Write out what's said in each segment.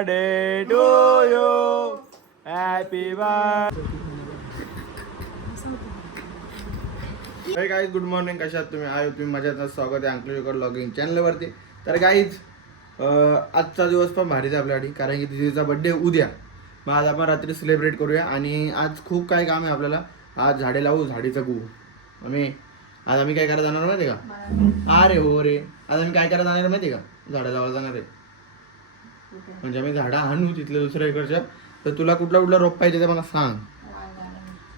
Birthday to you, happy birthday guys. Good morning. कशात तुम्ही आयो? तुम्ही मजेत? स्वागत आहे अंकलेकर लॉगिंग चॅनलवरती. तर गाईज आजचा दिवस पण भारीच आपल्यासाठी, कारण की तिचा बर्थडे उद्या. मग आज आपण रात्री सेलिब्रेट करूया आणि आज खूप काय काम आहे आपल्याला. आज झाडे लावू, झाडी जगू. आज आम्ही काय करायला जाणार माहिती आहे का? अरे हो रे, आज आम्ही काय करायला जाणार माहिती आहे का? झाडं लावायला जाणार आहे. म्हणजे आम्ही झाडं आणू तिथल्या दुसऱ्या इकडच्या. तर तुला कुठला रोप पाहिजे ते मला सांग.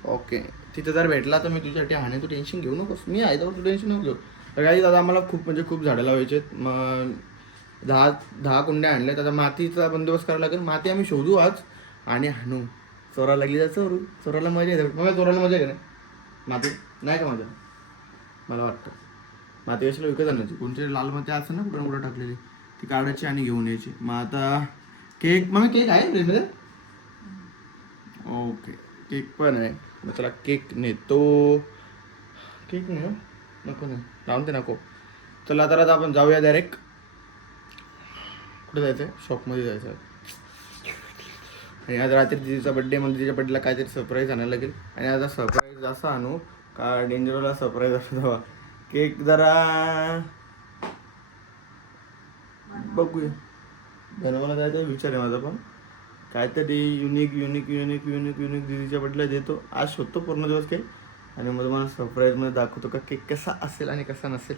ओके, तिथे जर भेटला तर मी तुझ्यासाठी आहे. तू टेन्शन घेऊ नकोस, मी आहे तर तू टेन्शन नको घेऊ. तर काही दादा आम्हाला खूप खूप झाडं लावायचे आहेत. मग 10 कुंड्या आणल्या. आता मातीचा बंदोबस्त करावा लागेल. माती आम्ही शोधू आज आणि आणू. चोरा लागली तर चोराला मजा येते. मग चोराला मजा आहे का नाही? माती नाही का मजा? मला वाटतं माती कशाला विकत आणायची. कोणती लाल माती असं ना कुठं टाकलेली, ती काढायची आणि घेऊन यायची. मग आता केक, मग केक आहे फ्रीजमध्ये? ओके, केक पण आहे. मग चला केक नेतो. केक नाही नको, नाही लावून ते नको. चला तर आता आपण जाऊया डायरेक्ट. कुठे जायचं आहे? शॉपमध्ये जायचं आहे. आणि आज रात्री तिचा बड्डे, म्हणजे तिच्या बड्डेला काहीतरी सरप्राईज आणायला लागेल. आणि आता सरप्राईज असं आणू का डेंजरवाला सरप्राईज असतो तेव्हा. केक जरा बघूया, बनवायला जायचा विचार आहे माझा. पण काहीतरी युनिक दिदीच्या बड्डेला देतो. आज शोधतो पूर्ण दिवस केक आणि मग तुम्हाला सरप्राईजमध्ये दाखवतो का केक कसा असेल आणि कसा नसेल.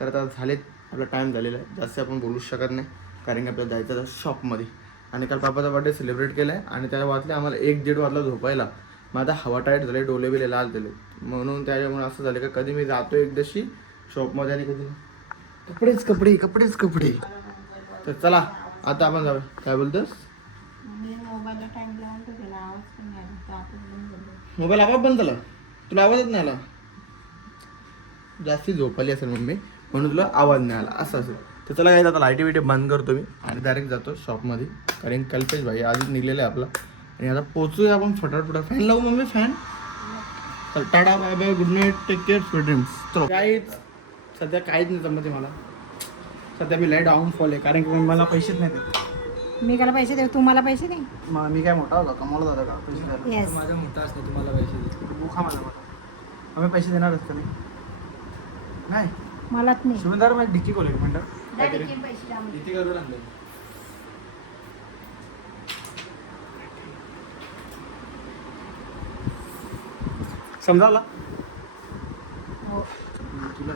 तर आता झालेत, आपला टाईम झालेला आहे. जास्त आपण बोलूच शकत नाही, कारण की आपल्याला जायचं आहे शॉपमध्ये. आणि काल पापाचा बड्डे सेलिब्रेट केला आहे आणि त्या वाजले आम्हाला 1-1:30 वाजला झोपायला. मग आता हवा टाईट झाले, डोले बिले लाल झाले. म्हणून त्याच्यामुळे असं झालं का कधी मी जातो एकदाशी शॉपमध्ये आणि कधी कपडेच. तर चला आता आपण जाऊया. काय बोलतोस? मोबाईल आवाज बंद झाला? तुला आवाजच नाही आला? जास्ती झोपाली असेल मम्मी, म्हणून तुला आवाज नाही आला असं असेल. तर चला काय, आता लाईटी बिटी बंद करतो मी आणि डायरेक्ट जातो शॉपमध्ये. कारण कल्पेश भाई आधीच निघलेलं आहे आपला. आणि आता पोचूया आपण फटाफट. फॅन लावू मम्मी? फॅन. तर tata, bye bye, good night, take care, sweet dreams. चलो. काहीच सध्या काहीच नाही जमत मला. सध्या मी लाईट डाऊनफॉल आहे, कारण की मला पैसेच नाही देत. मी त्याला पैसे देऊ, तू मला पैसे दे. मग मी काय मोठा होता, कमावला जाता का पैसे द्यायला? येस, माझा मोठा असतो, तुम्हाला पैसे देतो. मुखा मला आम्ही पैसे देणारच का नाही? मलाच नाही. सुमेदार माझी डिक्की खोल एक मिनटं. किती करू लागले? समजावला? हो. तुला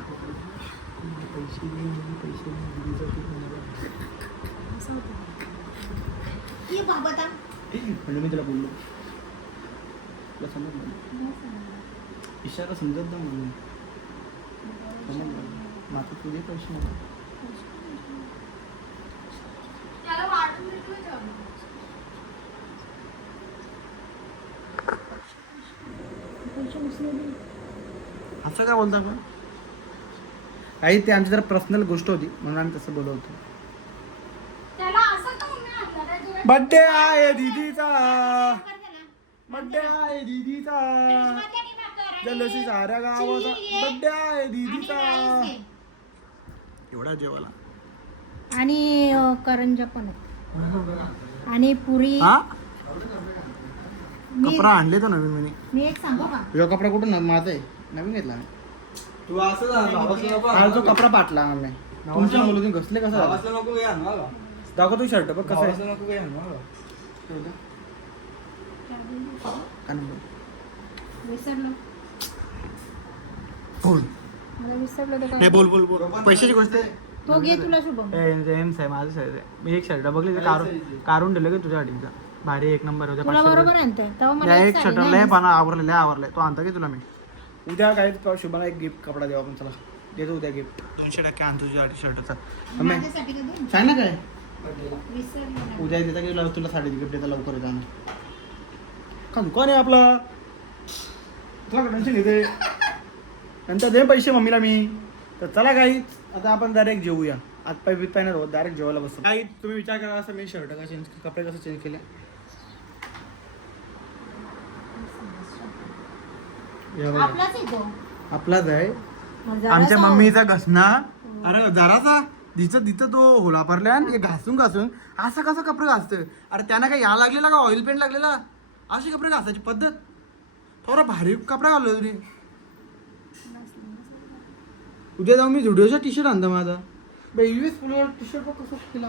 पैसे म्हणजे मी तुला बोललो, तुला समजलं? इशारा समजत ना म्हणून समजलं. मात्र तुझे पैसे नको. असं काय बोलता का? काही ते आमची जरा पर्सनल गोष्ट होती म्हणून आम्ही तसं बोलवतो. बड्डे आहे दीदीचा, बड्डे आहे दीदीचा, जलसी साऱ्या गावाचा बड्डे आहे दीदीचा. एवढा जेवायला आणि करंजा पण आणि पुरी. कपडा आणले तर नवीन मी एक सांगू का? तुझा कपडा कुठून? माझा आहे, नवीन घेतला. तू असं हा जो कपडा पाटला आम्ही तुमच्या मुलं घसले कसं झालं? नको काय आणू का? दाखव तू शर्ट बघ कसं आहे. नको काय आणू का? काय नंबर? विसरलो. बोल. मला विसरलो तर नाही, काय? बोल पैशाची गोष्ट आहे. तो घे तुला शुभम. जेम्स आहे माझं शर्ट आहे. मी एक शर्ट बघले काढून ठेवलं की तुझ्यासाठीचा भारी एक नंबर होता. तुला बरोबर आणतोय तेव्हा मला एक साडी शर्ट नाही लय आणली. पाना आवरलाय तो आणतो की तुला मी उद्या. काय शुभाला एक गिफ्ट कपडा देऊ आपण. चला देतो उद्या गिफ्ट. 200% आणतो तुझ्यासाठी शर्टचा. माझ्यासाठी कधी? सांग ना काय विसरलो ना. उद्या देता की तुला साडी गिफ्ट देता लवकर येताना. का दुकान आहे आपला, तुला टेन्शन घेते. नंतर दे पैसे मम्मीला मी. तर चला काही आता आपण डायरेक्ट जेवूया. आज पाय बीत पाय नाही, डायरेक्ट जेवायला बसतो. काही तुम्ही विचार करा असं मी शर्ट का चेंज, कपडे कसं चेंज केले. आपलाच आहे तो. आपलाच आहे. मग जरासा आमच्या मम्मीचा घसना. अरे जरासा तिथं तो होला भरल्या आणि घासून घासून असा कसा कपडे घासतं. अरे त्यांना काय या लागलेला का ऑइल पेंट लागलेला, अशी कपडे घासायची पद्धत. थोडा भारी कपडा घाललो तुम्ही. उद्या जाऊन मी झुडिओचा टी शर्ट आणतो माझा. यूएस पुलावर टी शर्ट कसं केला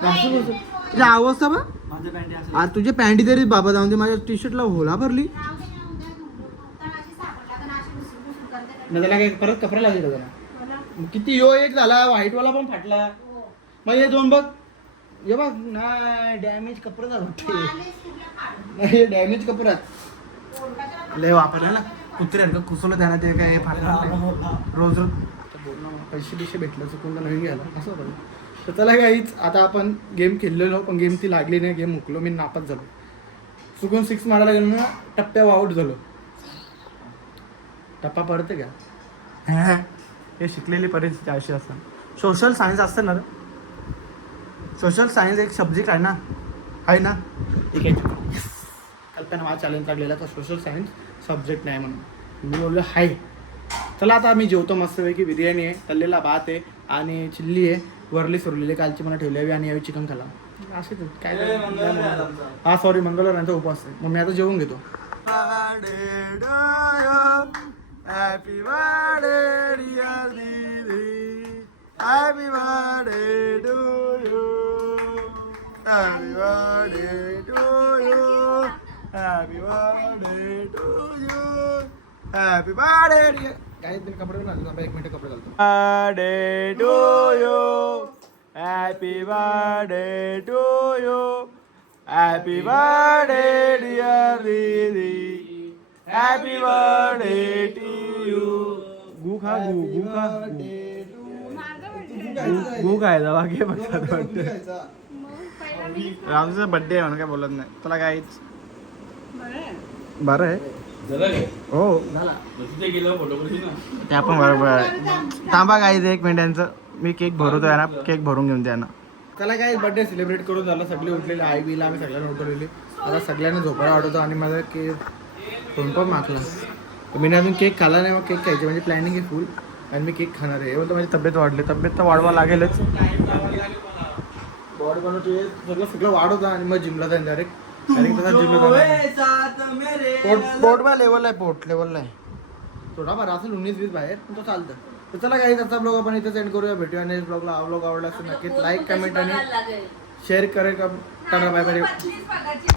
घासून घासून. तुझी अवस्था बा माझ्या पॅन्टी असं आज तुझे पॅन्टी तरी बाबा जाऊन दे, माझ्या टी शर्टला होला भरली. मग त्याला काय परत कपडा लागेल का त्याला. किती यो एक झाला, व्हाईटवाला पण फाटला. मग हे दोन बघ, हे बघ नाही डॅमेज कपडे झालं नाही, डॅमेज कपडा लय वापरला ना कुत्र्यानं कुसवलं त्यानं, ते काय फाटणार नाही. रोज रोज पैसे भेटलं चुकून तर नवीन घ्यायला असं होतं. तर त्याला काहीच आता आपण गेम खेळलेलो पण गेम ती लागली नाही, गेम मुकलो, मी नापास झालो. चुकून 6 मारायला गेलो ना टप्प्यावर आऊट झालो. टप्पा पडते का हे शिकलेली परिस्थिती अशी असतात. सोशल सायन्स असतं ना, सोशल सायन्स एक सब्जेक्ट आहे ना ठीक आहे. कल्पना माझा चॅलेंज लागलेला तर सोशल सायन्स सब्जेक्ट नाही म्हणून मी बोललो हाय. चला आता मी जेवतो मस्तपैकी. बिर्याणी आहे, तळलेला भात आहे आणि चिल्ली आहे, वरली सुरलेली कालची मला ठेवली हवी आणि यावी चिकन खाला असेच काय. हा सॉरी मंगळवारांचा उपवास आहे, मग मी आता जेवून घेतो. हॅपी बर्थडे डिअर दीदी, happy birthday to you, happy birthday to you, happy birthday to you, happy birthday dear. काही तरी कपडे घालतो, 1 मिनिट कपडे घालतो. Birthday to you, happy birthday to you, happy birthday dear दीदी, हॅपी बर्थडे टू यू. गु खा गु खायचा बाकी बघतात वाटतं. रामचा बर्थडे आहे म्हणून काय बोलत नाही. तुला काहीच बरं आहे हो ते आपण बरोबर आहे. थांबा काहीच 1 मिनिटांचं मी केक भरवतोय ना, केक भरून घेऊन द्या ना. त्याला काय बर्थडे सेलिब्रेट करून झालं, सगळे उठलेले, आई बीला आम्ही सगळ्यांना उठवलेली. आता सगळ्यांना झोपायला वाटतं आणि माझा केक पण मागला. मी अजून केक खाला नाही, मग केक खायची म्हणजे प्लॅनिंग आहे फुल आणि मी केक खाणार आहे. एवढं माझी तब्येत वाढली, तब्येत तर वाढवा लागेलच. बॉडी बनवते सगळं वाढवतं आणि मग जिमला जाईन डायरेक्ट तसा जिमला. पोट बा लेवल आहे, पोट लेवलला आहे. थोडा बरं असेल 19-20 बाहेर पण तो चालतं. तर चला काही त्याचा ब्लॉग आपण इथं सेंड करूया. भेटूया नेक्स्ट ब्लॉगला. हा ब्लॉग आवडला असेल नक्कीच लाईक कमेंट आणि शेअर करा. Bye bye.